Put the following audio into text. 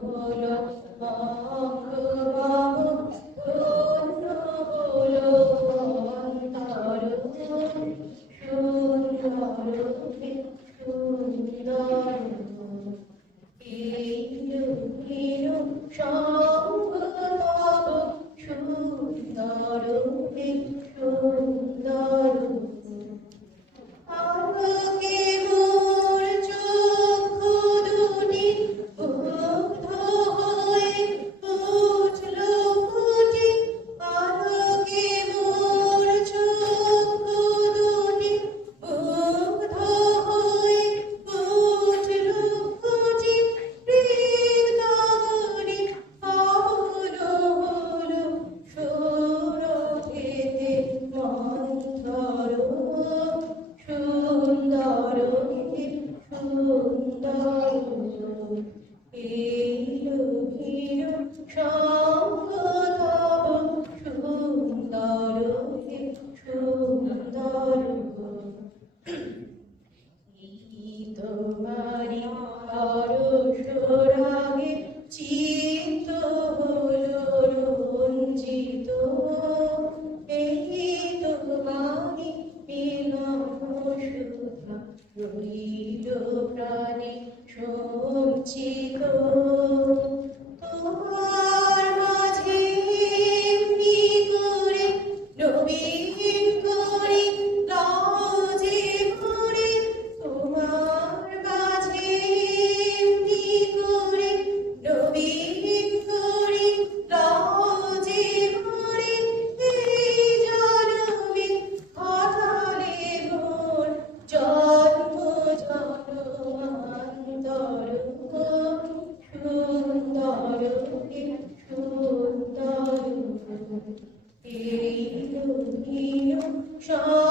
হলো অঙ্গবাহু ধন্য হলো অন্তর সুন্দর সুন্দর হীন সঙ্গ তব সুন্দর সুন্দর আলোকে মোর চক্ষু দুটি মুগ্ধ হয়ে উঠল ফুটে আলোকে মোর চক্ষু দুটি মুগ্ধ হয়ে উঠল ফুটে হৃদগরে আহুল হলো সৌরভেতে মন্থর সুন্দর সুন্দর হীন সঙ্গ তব সুন্দর সুন্দর তোমারি পরশরাগে চিত্ত হলো রঞ্জিত এই তোমারি মিলন সুধা রইল প্রাণে সঞ্চিত তোমার মাঝে এমনি করে নবীন করে দাও যে ভরে তোমার মাঝে এমনি করে নবীন করে দাও যে ভরে এই জনমে ঘটালে মোর জন্ম জন্মান্তর সুন্দর সুন্দর হীন সঙ্গ